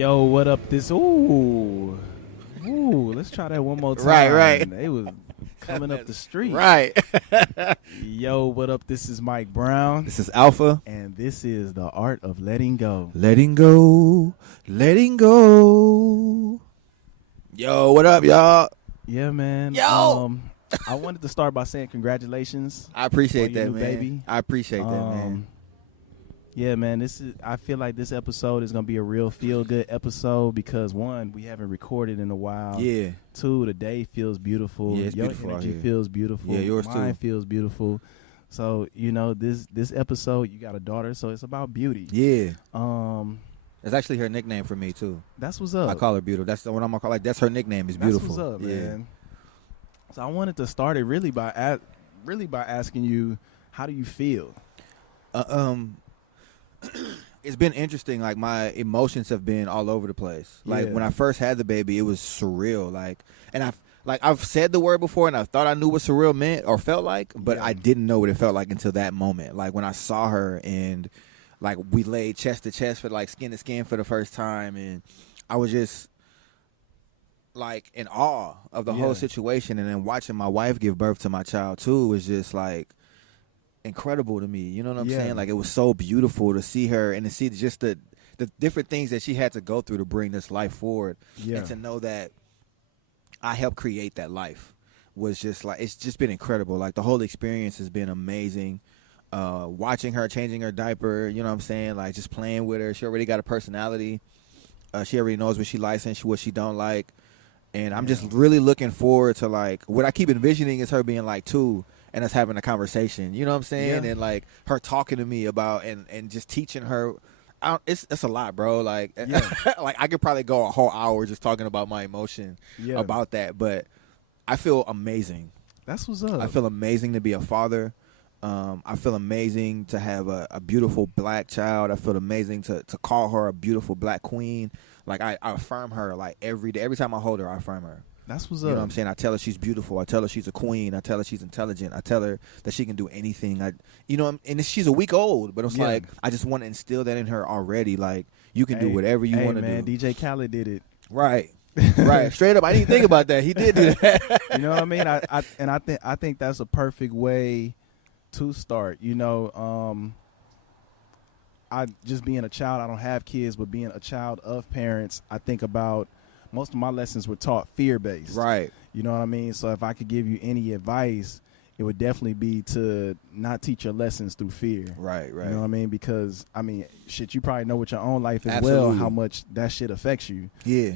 Yo, what up? Ooh, let's try that one more time. Right. They was coming up the street. Right. Yo, what up? This is Mike Brown, This is Alpha. and this is the Art of Letting Go. Letting go. Letting go. Yo, what up, y'all? Yeah, man. Yo! I wanted to start by saying congratulations. I appreciate On your that, new man. baby. I appreciate that, man. Yeah, man. I feel like this episode is gonna be a real feel good episode because one, we haven't recorded in a while. Yeah. Two, the day feels beautiful. Yeah, it's Your beautiful out energy here. feels beautiful. Yeah, yours Mine too. feels beautiful. So this episode, you got a daughter, so it's about beauty. Yeah. Um, That's actually her nickname for me, too. that's what's up. I call her beautiful. That's the one I'm going to call. Like, that's her nickname is That's beautiful. what's up, yeah. man. So I wanted to start it really by asking you, how do you feel? It's been interesting. Like, my emotions have been all over the place. Like, Yeah. when I first had the baby, it was surreal. I've said the word before, and I thought I knew what surreal meant or felt like, but Yeah. I didn't know what it felt like until that moment. Like, when I saw her and, like, we laid chest to chest for, like, skin to skin for the first time, and I was just, like, in awe of the Yeah. whole situation. And then watching my wife give birth to my child, too, was just, like, incredible to me. You know what I'm Yeah. saying? Like, it was so beautiful to see her and to see just the different things that she had to go through to bring this life forward. Yeah. And to know that I helped create that life was just like, it's just been incredible. Like, the whole experience has been amazing. Watching her changing her diaper, you know what I'm saying? Like, just playing with her. She already got a personality. She already knows what she likes and what she don't like. And I'm just really looking forward to, like, what I keep envisioning is her being like 2 and us having a conversation. You know what I'm saying? Yeah. And, like, her talking to me about and just teaching her. It's a lot, bro. Like, Yeah. like, I could probably go a whole hour just talking about my emotion Yeah. about that. But I feel amazing. That's what's up. I feel amazing to be a father. I feel amazing to have a beautiful black child. I feel amazing to call her a beautiful black queen. Like, I affirm her, like, every day. Every time I hold her, I affirm her. That's what's You up. know what I'm saying? I tell her she's beautiful. I tell her she's a queen. I tell her she's intelligent. I tell her that she can do anything. And she's a week old, but it's Yeah. like, I just want to instill that in her already. Like, you can do Hey, whatever you hey, want to man, do. DJ Khaled did it. Right. Right. Straight up. I didn't think about that. He did do that. You know what I mean? I think that's a perfect way to start. I just being a child, I don't have kids, but being a child of parents, I think about most of my lessons were taught fear-based. Right. You know what I mean? So if I could give you any advice, it would definitely be to not teach your lessons through fear. Right. You know what I mean? Because, shit, you probably know with your own life as well Absolutely. how much that shit affects you. Yeah.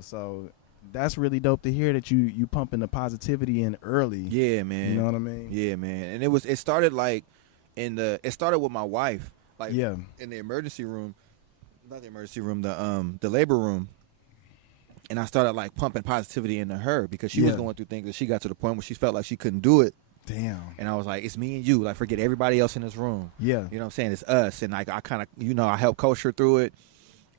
So that's really dope to hear that you pumping the positivity in early. Yeah, man. You know what I mean? Yeah, man. And it started like it started with my wife, like Yeah. in the emergency room, not the emergency room, the labor room. And I started like pumping positivity into her because she was Yeah. going through things, and she got to the point where she felt like she couldn't do it. Damn. And I was like, it's me and you. Like, forget everybody else in this room. Yeah. You know what I'm saying? It's us. And like, I kind of, I helped coach her through it.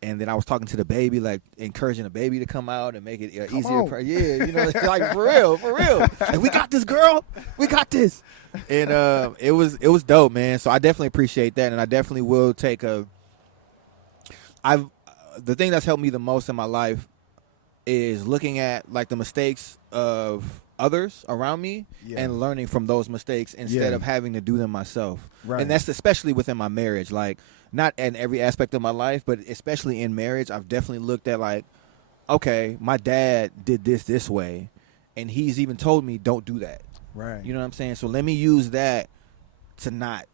And then I was talking to the baby, like encouraging the baby to come out and make it easier. on. Yeah, like for real. Like, we got this, girl. We got this. And it was dope, man. So I definitely appreciate that, and I definitely will take the thing that's helped me the most in my life is looking at like the mistakes of others around me Yeah. and learning from those mistakes instead Yeah. of having to do them myself. Right. And that's especially within my marriage. Like, not in every aspect of my life, but especially in marriage, I've definitely looked at like, okay, my dad did this way, and he's even told me don't do that. Right. You know what I'm saying? So let me use that to not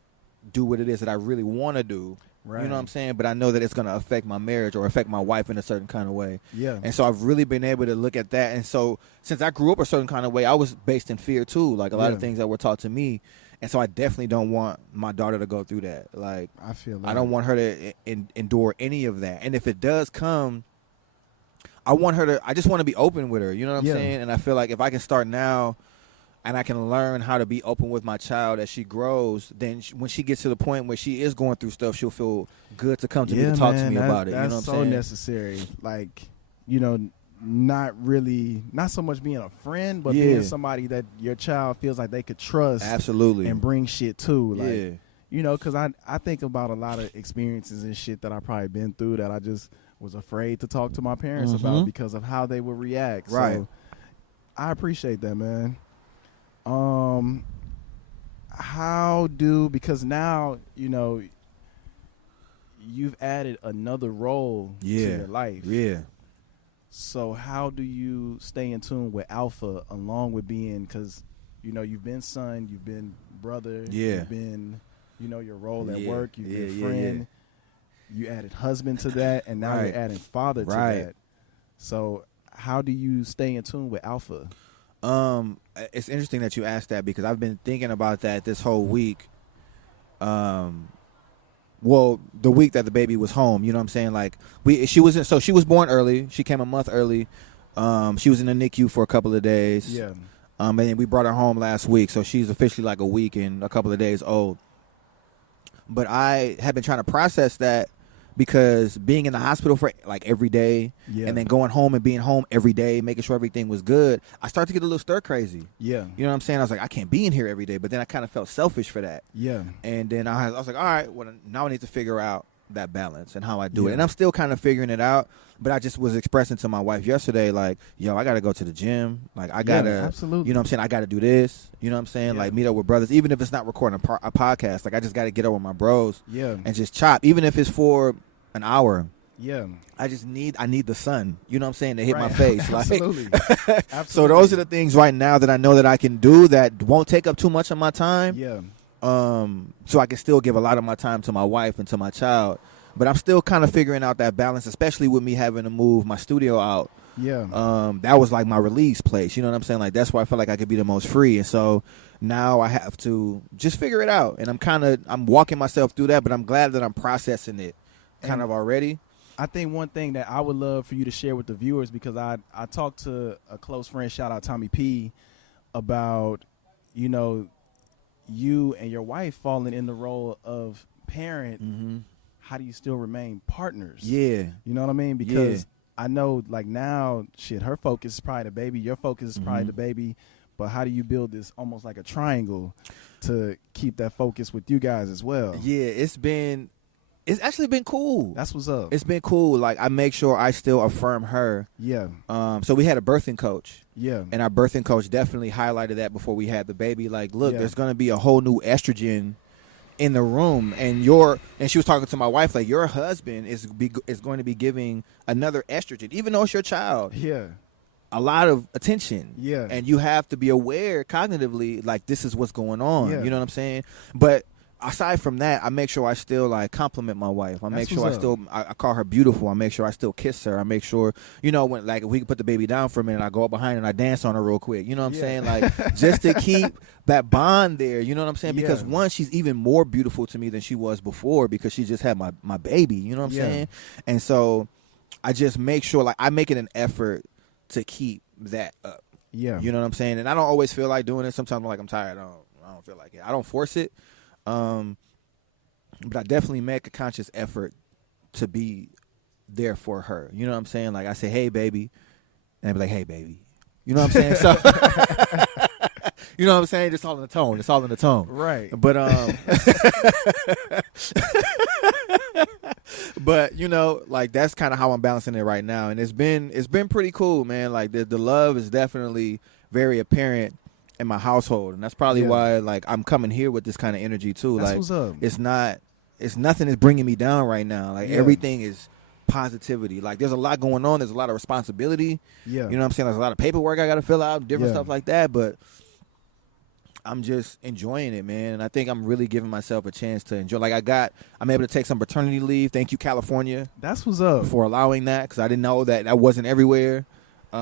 do what it is that I really want to do. Right. You know what I'm saying? But I know that it's going to affect my marriage or affect my wife in a certain kind of way. Yeah. And so I've really been able to look at that. And so since I grew up a certain kind of way, I was based in fear too. Like, a lot of Yeah. things that were taught to me. And so I definitely don't want my daughter to go through that. Like, I feel I don't want her to endure any of that. And if it does come, I just want to be open with her. You know what I'm Yeah. saying? And I feel like if I can start now and I can learn how to be open with my child as she grows, then when she gets to the point where she is going through stuff, she'll feel good to come to me to talk to me about it. You know what I'm That's so saying? necessary. Like, not so much being a friend, but Yeah. being somebody that your child feels like they could trust Absolutely. and bring shit to. Like, Yeah. because I think about a lot of experiences and shit that I probably been through that I just was afraid to talk to my parents about because of how they would react. Right. So I appreciate that, man. Because now, you've added another role to your life. Yeah. So how do you stay in tune with Alpha along with being, because, you've been son, you've been brother, you've been, your role at work, you've been friend, you added husband to that, and now you're adding father to that. So how do you stay in tune with Alpha? It's interesting that you asked that, because I've been thinking about that this whole week. Well, the week that the baby was home, you know what I'm saying? Like she was born early. She came a month early. She was in the NICU for a couple of days. Yeah. And then we brought her home last week, so she's officially like a week and a couple of days old. But I have been trying to process that, because being in the hospital for like every day, and then going home and being home every day, making sure everything was good, I started to get a little stir crazy. Yeah. You know what I'm saying? I was like, I can't be in here every day. But then I kind of felt selfish for that. Yeah. And then I was like, all right, well, now I need to figure out that balance and how I do it. And I'm still kind of figuring it out. But I just was expressing to my wife yesterday, like, yo, I got to go to the gym. Like, I got to, absolutely. You know what I'm saying? I got to do this. You know what I'm saying? Like, meet up with brothers, even if it's not recording a podcast. Like, I just got to get up with my bros and just chop, even if it's for an hour. Yeah. I need the sun, you know what I'm saying, to hit my face. Absolutely. Absolutely. So those are the things right now that I know that I can do that won't take up too much of my time. Yeah. So I can still give a lot of my time to my wife and to my child. But I'm still kind of figuring out that balance, especially with me having to move my studio out. Yeah. That was like my release place. You know what I'm saying? Like, that's where I felt like I could be the most free. And so now I have to just figure it out. And I'm walking myself through that, but I'm glad that I'm processing it kind of already. I think one thing that I would love for you to share with the viewers, because I talked to a close friend, shout out Tommy P, about, you and your wife falling in the role of parent. Mm-hmm. How do you still remain partners? Yeah. You know what I mean? Because I know, like, now, her focus is probably the baby. Your focus is probably the baby. But how do you build this almost like a triangle to keep that focus with you guys as well? Yeah, it's actually been cool. That's what's up. It's been cool. Like, I make sure I still affirm her. Yeah. So we had a birthing coach. Yeah. And our birthing coach definitely highlighted that before we had the baby. Like, look, there's going to be a whole new estrogen in the room, and she was talking to my wife, like, your husband is going to be giving another estrogen, even though it's your child, a lot of attention, and you have to be aware cognitively, like, this is what's going on. You know what I'm saying? But aside from that, I make sure I still, like, compliment my wife. I make sure I call her beautiful. I make sure I still kiss her. I make sure, when, like, if we can put the baby down for a minute, I go up behind her and I dance on her real quick. You know what I'm saying? Like, just to keep that bond there. You know what I'm saying? Because one, she's even more beautiful to me than she was before, because she just had my baby. You know what I'm saying? And so I just make sure, like, I make it an effort to keep that up. Yeah. You know what I'm saying? And I don't always feel like doing it. Sometimes I'm like, I'm tired. I don't feel like it. I don't force it. But I definitely make a conscious effort to be there for her. You know what I'm saying? Like, I say, hey, baby. And I be like, hey, baby. You know what I'm saying? So, you know what I'm saying? It's all in the tone. It's all in the tone. Right. But, but, like, that's kind of how I'm balancing it right now. And it's been pretty cool, man. Like, the love is definitely very apparent in my household, and that's probably why, like, I'm coming here with this kind of energy too. That's like, what's up. It's nothing is bringing me down right now. Like, everything is positivity. Like, there's a lot going on. There's a lot of responsibility. Yeah. You know what I'm saying? There's a lot of paperwork I got to fill out, different stuff like that. But I'm just enjoying it, man. And I think I'm really giving myself a chance to enjoy. Like, I'm able to take some paternity leave. Thank you, California. That's what's up. For allowing that, because I didn't know that wasn't everywhere.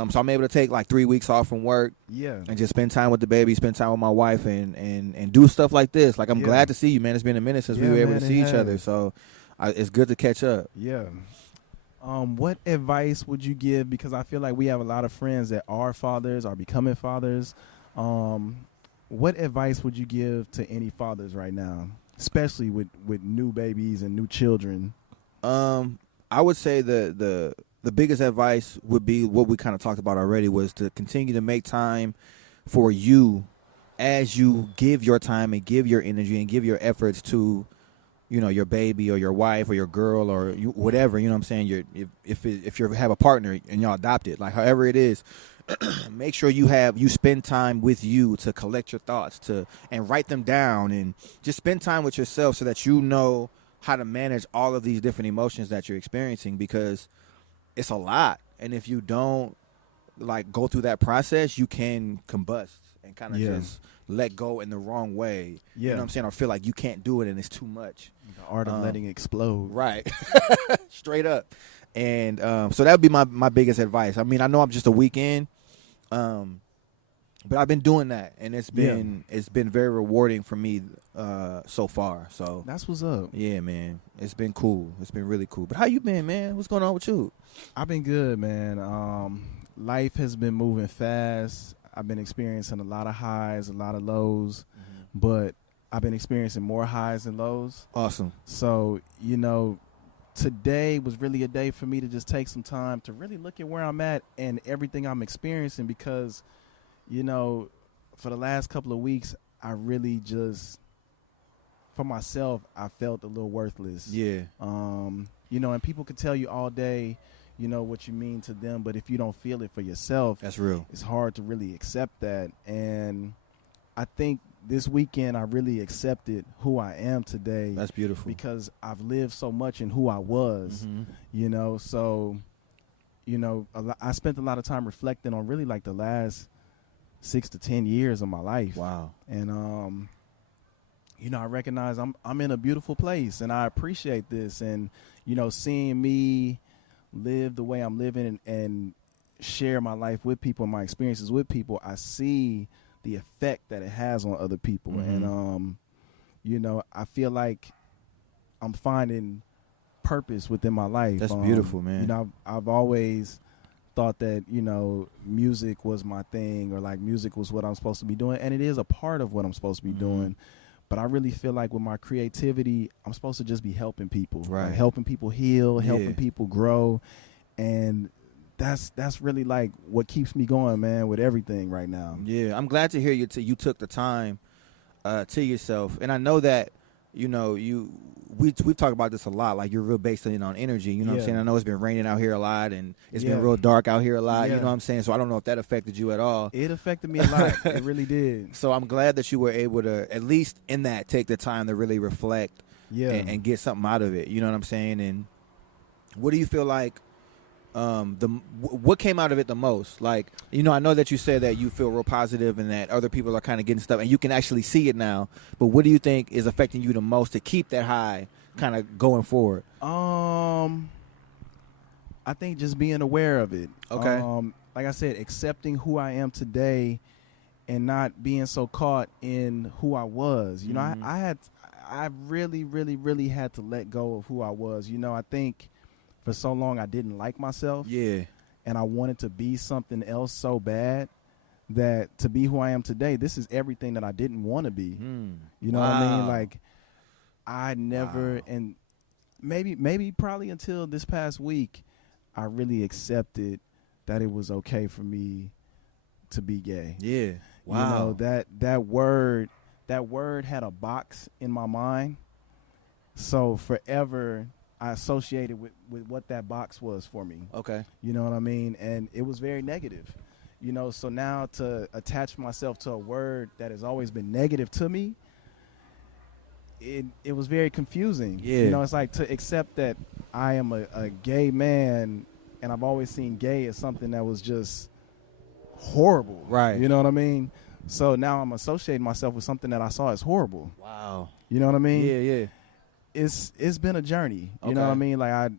So I'm able to take like 3 weeks off from work, and just spend time with the baby, spend time with my wife, and do stuff like this. Like, I'm glad to see you, man. It's been a minute since we were able to see each other, so it's good to catch up. Yeah. What advice would you give? Because I feel like we have a lot of friends that are fathers, are becoming fathers. What advice would you give to any fathers right now, especially with new babies and new children? I would say the biggest advice would be what we kind of talked about already, was to continue to make time for you as you give your time and give your energy and give your efforts to your baby or your wife or your girl or whatever, you know what I'm saying? If you have a partner and y'all adopt it, like however it is, make sure you spend time with you to collect your thoughts and write them down and just spend time with yourself so that you know how to manage all of these different emotions that you're experiencing, because it's a lot. And if you don't like go through that process, you can combust and kind of just let go in the wrong way. You know what I'm saying? Or feel like you can't do it and it's too much. The art of letting explode. Right. Straight up. And so that would be my biggest advice. I mean, I know I'm just a weekend, but I've been doing that, and it's been very rewarding for me so far. So that's what's up. Yeah, man. It's been cool. It's been really cool. But how you been, man? What's going on with you? I've been good, man. Life has been moving fast. I've been experiencing a lot of highs, a lot of lows, but I've been experiencing more highs than lows. Awesome. So, today was really a day for me to just take some time to really look at where I'm at and everything I'm experiencing, because, for the last couple of weeks, I really just, for myself, I felt a little worthless. Yeah. And people can tell you all day, what you mean to them, but if you don't feel it for yourself, that's real. It's hard to really accept that. And I think this weekend I really accepted who I am today. That's beautiful. Because I've lived so much in who I was, so, I spent a lot of time reflecting on really like the last 6 to 10 years of my life. Wow. And, I recognize I'm in a beautiful place, and I appreciate this. And, seeing me live the way I'm living and share my life with people, my experiences with people, I see the effect that it has on other people. And, I feel like I'm finding purpose within my life. That's beautiful, man. I've always thought that, music was my thing, or like music was what I'm supposed to be doing. And it is a part of what I'm supposed to be doing. But I really feel like with my creativity, I'm supposed to just be helping people, right? Like helping people heal, helping people grow. And that's really like what keeps me going, man, with everything right now. Yeah, I'm glad to hear you took the time to yourself. And I know that, we've talked about this a lot, like you're real based on energy, you know what I'm saying? I know it's been raining out here a lot, and it's been real dark out here a lot, you know what I'm saying? So I don't know if that affected you at all. It affected me a lot. It really did. So I'm glad that you were able to, at least in that, take the time to really reflect and get something out of it, you know what I'm saying? And what do you feel like what came out of it the most? Like, I know that you said that you feel real positive and that other people are kind of getting stuff and you can actually see it now, but what do you think is affecting you the most to keep that high kind of going forward? I think just being aware of it. Okay. Like I said, accepting who I am today and not being so caught in who I was. I really, really, really had to let go of who I was. I think for so long I didn't like myself. Yeah. And I wanted to be something else so bad that to be who I am today, this is everything that I didn't want to be. You know what I mean? Like, I never, and maybe probably until this past week, I really accepted that it was okay for me to be gay. Yeah. Wow. That word had a box in my mind. So forever I associated with what that box was for me. Okay. You know what I mean? And it was very negative. So now to attach myself to a word that has always been negative to me, it was very confusing. Yeah. It's like to accept that I am a gay man, and I've always seen gay as something that was just horrible. Right. You know what I mean? So now I'm associating myself with something that I saw as horrible. Wow. You know what I mean? Yeah, yeah. It's been a journey. You Okay. know what I mean? Like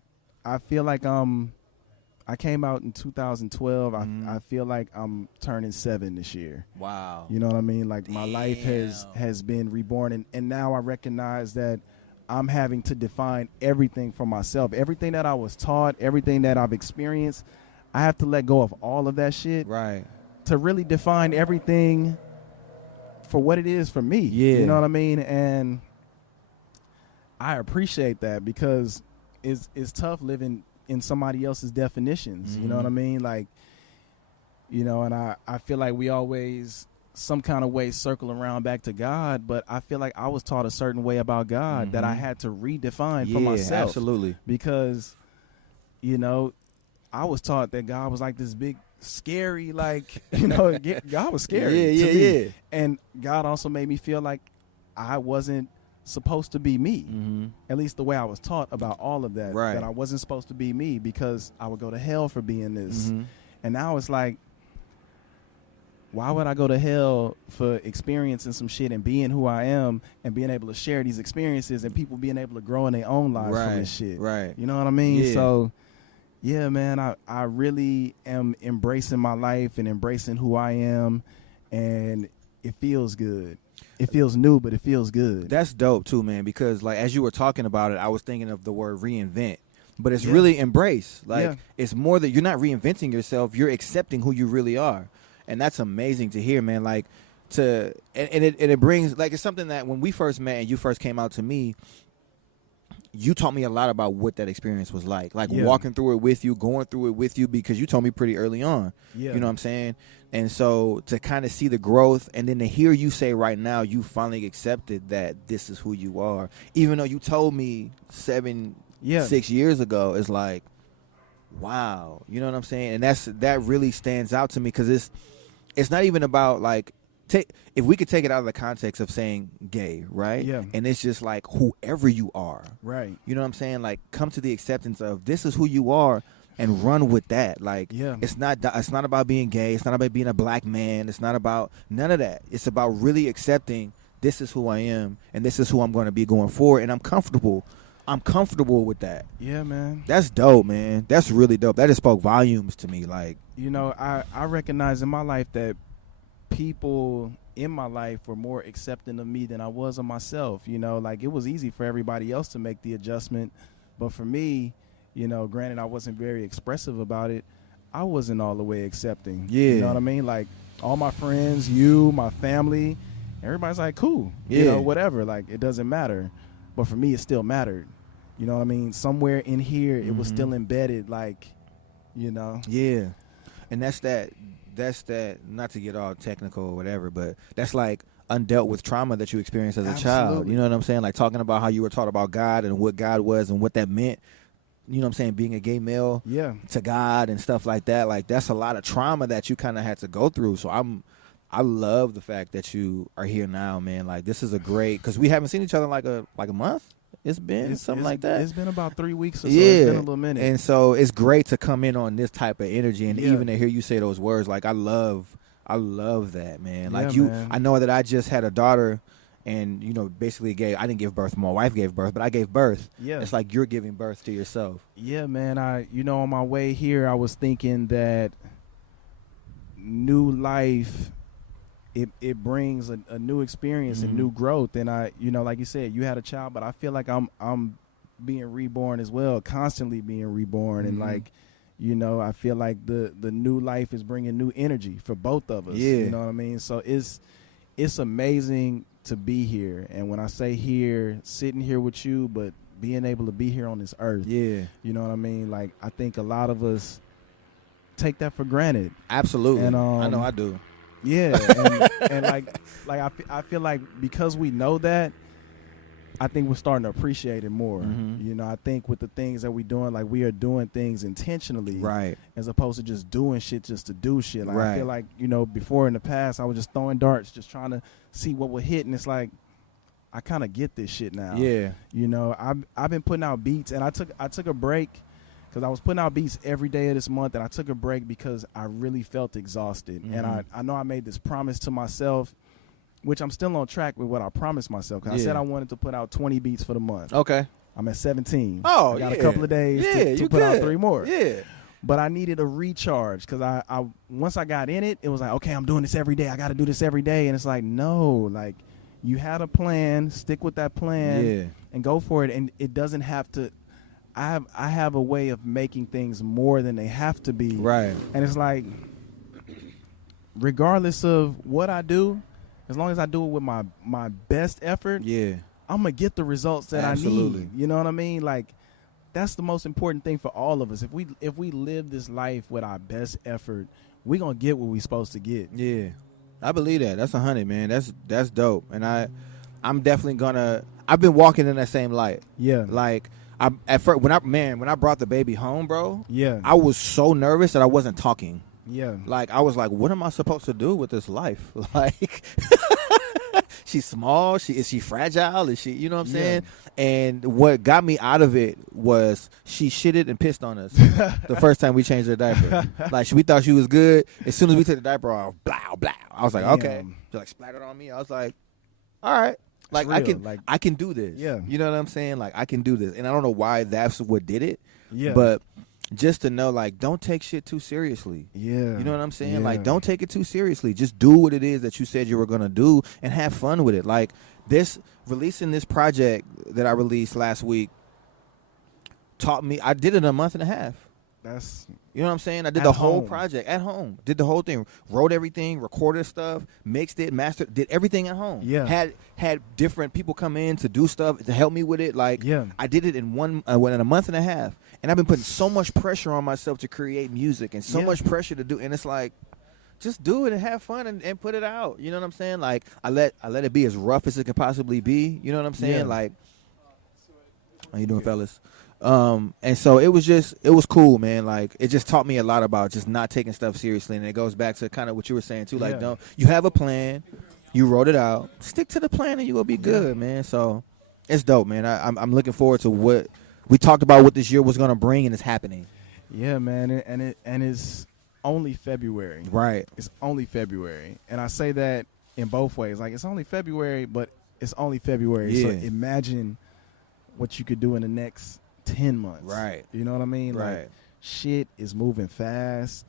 I feel like I came out in 2012. I feel like I'm turning 7 this year. Wow. You know what I mean? Like my life has been reborn, and now I recognize that I'm having to define everything for myself. Everything that I was taught, everything that I've experienced, I have to let go of all of that shit. Right. To really define everything for what it is for me. Yeah. You know what I mean? And I appreciate that, because it's tough living in somebody else's definitions. You know what I mean? Like, and I feel like we always some kind of way circle around back to God, but I feel like I was taught a certain way about God that I had to redefine for myself. Absolutely. Because, you know, I was taught that God was like this big, scary, like, you know, God was scary to me. And God also made me feel like I wasn't supposed to be me. At least the way I was taught about all of that. Right. That I wasn't supposed to be me because I would go to hell for being this. And now it's like, why would I go to hell for experiencing some shit and being who I am and being able to share these experiences and people being able to grow in their own lives from this shit? Right. You know what I mean? So, yeah, man, I really am embracing my life and embracing who I am, and it feels good. It feels new, but it feels good. That's dope, too, man, because, like, as you were talking about it, I was thinking of the word reinvent. But it's really embrace. Like, it's more that you're not reinventing yourself. You're accepting who you really are. And that's amazing to hear, man. Like, it brings, like, it's something that when we first met and you first came out to me, you taught me a lot about what that experience was like walking through it with you, going through it with you, because you told me pretty early on. You know what I'm saying? And so to kind of see the growth and then to hear you say right now you finally accepted that this is who you are, even though you told me 6 years ago, is like, wow. You know what I'm saying? And that really stands out to me, because it's not even about, like, if we could take it out of the context of saying gay, right? Yeah. And it's just like whoever you are. Right. You know what I'm saying? Like, come to the acceptance of this is who you are and run with that. Like, it's not about being gay. It's not about being a black man. It's not about none of that. It's about really accepting this is who I am and this is who I'm going to be going forward, and I'm comfortable with that. Yeah, man. That's dope, man. That's really dope. That just spoke volumes to me. Like, you know, I recognize in my life that people in my life were more accepting of me than I was of myself. You know, like, it was easy for everybody else to make the adjustment, but for me, you know, granted I wasn't very expressive about it, I wasn't all the way accepting. You know what I mean? Like, all my friends, my family, everybody's like, cool, you know, whatever, like, it doesn't matter. But for me, it still mattered. You know what I mean? Somewhere in here, it was still embedded, like, you know. Yeah. And that's that, not to get all technical or whatever, but that's like undealt with trauma that you experienced as a child. You know what I'm saying? Like, talking about how you were taught about God and what God was and what that meant. You know what I'm saying? Being a gay male to God and stuff like that. Like, that's a lot of trauma that you kind of had to go through. So I love the fact that you are here now, man. Like, this is a great, because we haven't seen each other in like a month. It's been something like that. It's been about 3 weeks or so. It's been a little minute. And so it's great to come in on this type of energy, and even to hear you say those words. Like, I love that, man. Like, man. I know that I just had a daughter, and, you know, basically I didn't give birth. My wife gave birth, but I gave birth. Yeah. It's like you're giving birth to yourself. Yeah, man. On my way here, I was thinking that new life, it brings a new experience and new growth. And like you said, you had a child, but I feel like I'm being reborn as well, constantly being reborn. And like, you know, I feel like the new life is bringing new energy for both of us. You know what I mean? So it's amazing to be here. And when I say here, sitting here with you, but being able to be here on this earth. Yeah. You know what I mean? Like, I think a lot of us take that for granted. Absolutely. And I know I do. Yeah, and like I feel like because we know that, I think we're starting to appreciate it more. You know, I think with the things that we're doing, like, we are doing things intentionally, right, as opposed to just doing shit just to do shit. Like, I feel like, you know, before in the past, I was just throwing darts, just trying to see what would hit, and it's like, I kind of get this shit now. Yeah, you know, I've been putting out beats, and I took a break. Because I was putting out beats every day of this month, and I took a break because I really felt exhausted. And I know I made this promise to myself, which I'm still on track with what I promised myself. Because I said I wanted to put out 20 beats for the month. Okay. I'm at 17. Oh, I got a couple of days to put out 3 more. Yeah. But I needed a recharge because I once I got in it, it was like, okay, I'm doing this every day. I got to do this every day. And it's like, no, like, you had a plan, stick with that plan, and go for it. And it doesn't have to. I have a way of making things more than they have to be. Right. And it's like, regardless of what I do, as long as I do it with my best effort, I'm going to get the results that I need. You know what I mean? Like, that's the most important thing for all of us. If we live this life with our best effort, we're going to get what we're supposed to get. Yeah. I believe that. That's 100, man. That's dope. And I'm definitely gonna. I've been walking in that same light. Yeah. Like at first when I brought the baby home, bro. Yeah. I was so nervous that I wasn't talking. Yeah. Like I was like, what am I supposed to do with this life? Like. She's small. Is she fragile? Is she, you know what I'm saying? And what got me out of it was she shitted and pissed on us the first time we changed her diaper. Like we thought she was good. As soon as we took the diaper off, blah blah. I was like, okay. She like splattered on me. I was like, all right. Like I can do this. Yeah. You know what I'm saying? Like I can do this. And I don't know why that's what did it. Yeah. But just to know, like, don't take shit too seriously. Yeah. You know what I'm saying? Yeah. Like, don't take it too seriously. Just do what it is that you said you were going to do and have fun with it. Like, releasing this project that I released last week taught me, I did it in a month and a half. You know what I'm saying? I did the whole project at home. Did the whole thing. Wrote everything, recorded stuff, mixed it, mastered, did everything at home. Yeah. Had different people come in to do stuff, to help me with it. Like, I did it in in a month and a half. And I've been putting so much pressure on myself to create music and so much pressure to do. And it's like, just do it and have fun and put it out. You know what I'm saying? Like, I let it be as rough as it can possibly be. You know what I'm saying? Yeah. Like, how you doing, fellas? And so it was cool, man. Like, it just taught me a lot about just not taking stuff seriously. And it goes back to kind of what you were saying too. Like, you have a plan, you wrote it out, stick to the plan and you will be good, man. So it's dope, man. I'm looking forward to what we talked about, what this year was going to bring, and it's happening. Yeah, man. And it's only February. Right. It's only February. And I say that in both ways. Like, it's only February, but it's only February. Yeah. So imagine what you could do in the next 10 months. Right. You know what I mean? Right. Like, shit is moving fast,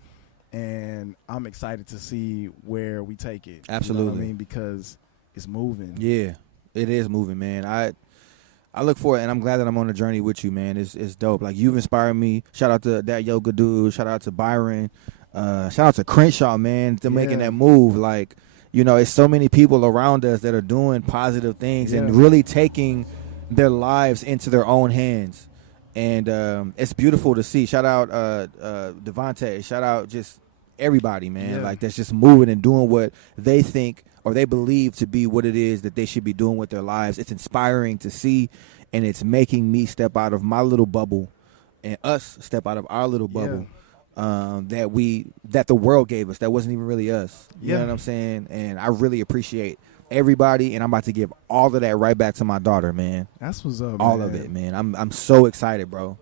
and I'm excited to see where we take it. Absolutely. You know what I mean? Because it's moving. Yeah, it is moving, man. I look forward, and I'm glad that I'm on the journey with you, man. It's dope. Like, you've inspired me. Shout out to that yoga dude. Shout out to Byron. Shout out to Crenshaw, man, to making that move. Like, you know, it's so many people around us that are doing positive things and really taking their lives into their own hands. And it's beautiful to see. Shout out Devontae. Shout out just everybody, man. Like, that's just moving and doing what they think or they believe to be what it is that they should be doing with their lives. It's inspiring to see, and it's making me step out of my little bubble and us step out of our little bubble that the world gave us. That wasn't even really us. You know what I'm saying? And I really appreciate everybody, and I'm about to give all of that right back to my daughter, man. That's what's up, all of it, man. I'm so excited, bro.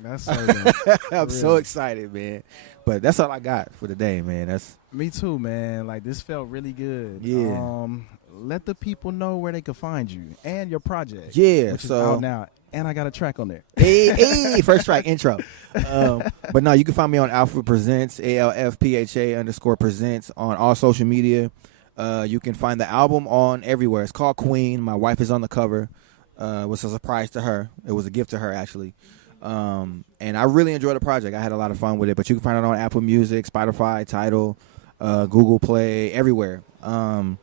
That's so dope. I'm so excited, man. But that's all I got for today, man. That's me too, man. Like, this felt really good. Yeah. Let the people know where they can find you and your project. Yeah. Which so is out now. And I got a track on there. Hey, first track, intro. But no, you can find me on Alpha Presents, ALFPHA_presents on all social media. You can find the album on everywhere. It's called Queen. My wife is on the cover. It was a surprise to her. It was a gift to her, actually. And I really enjoyed the project. I had a lot of fun with it. But you can find it on Apple Music, Spotify, Tidal, Google Play, everywhere. And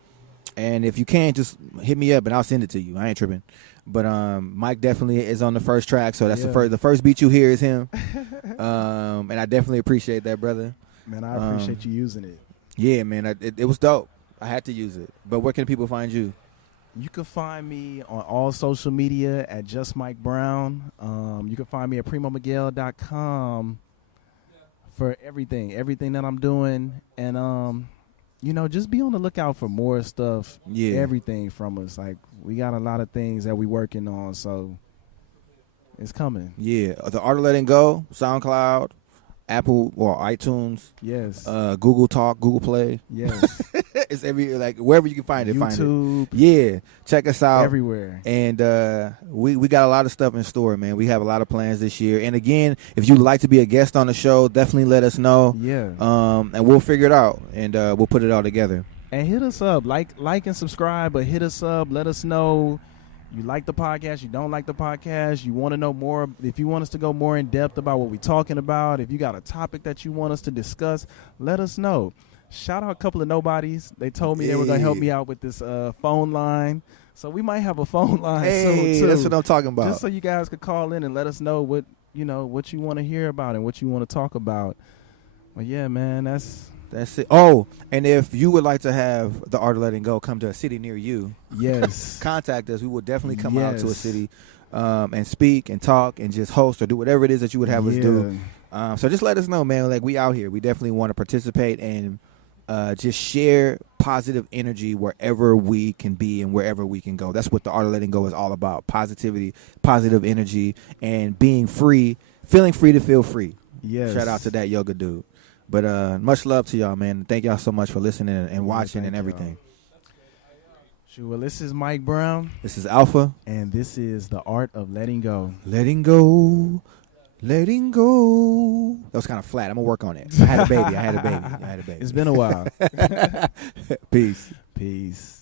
if you can, just hit me up and I'll send it to you. I ain't tripping. But Mike definitely is on the first track, so that's the first beat you hear is him. And I definitely appreciate that, brother. Man, I appreciate you using it. Yeah, man, it was dope. I had to use it. But where can people find you? You can find me on all social media at Just Mike Brown. You can find me at PrimoMiguel.com for everything that I'm doing. And, you know, just be on the lookout for more stuff, everything from us. Like, we got a lot of things that we working on, so it's coming. Yeah, The Art of Letting Go, SoundCloud, Apple or iTunes. Yes. Google Talk, Google Play. Yes. It's wherever you can find it. YouTube. Find it. Yeah. Check us out. Everywhere. And we got a lot of stuff in store, man. We have a lot of plans this year. And again, if you'd like to be a guest on the show, definitely let us know. Yeah. And we'll figure it out and we'll put it all together. And hit us up. Like and subscribe, but hit us up. Let us know you like the podcast, you don't like the podcast, you want to know more. If you want us to go more in depth about what we're talking about, if you got a topic that you want us to discuss, let us know. Shout out a couple of nobodies. They told me they were going to help me out with this phone line. So we might have a phone line soon, too. That's what I'm talking about. Just so you guys could call in and let us know what you want to hear about and what you want to talk about. But yeah, man, that's That's it. Oh, and if you would like to have the Art of Letting Go come to a city near you, yes, contact us. We will definitely come out to a city and speak and talk and just host or do whatever it is that you would have us do. So just let us know, man. Like, we out here. We definitely want to participate and just share positive energy wherever we can be and wherever we can go. That's what the Art of Letting Go is all about. Positivity, positive energy, and being free, feeling free to feel free. Yes. Shout out to that yoga dude. But much love to y'all, man. Thank y'all so much for listening and watching and everything. Sure. Well, this is Mike Brown. This is Alpha. And this is The Art of Letting Go. Letting go. Letting go. That was kind of flat. I'm going to work on it. I had a baby. It's been a while. Peace.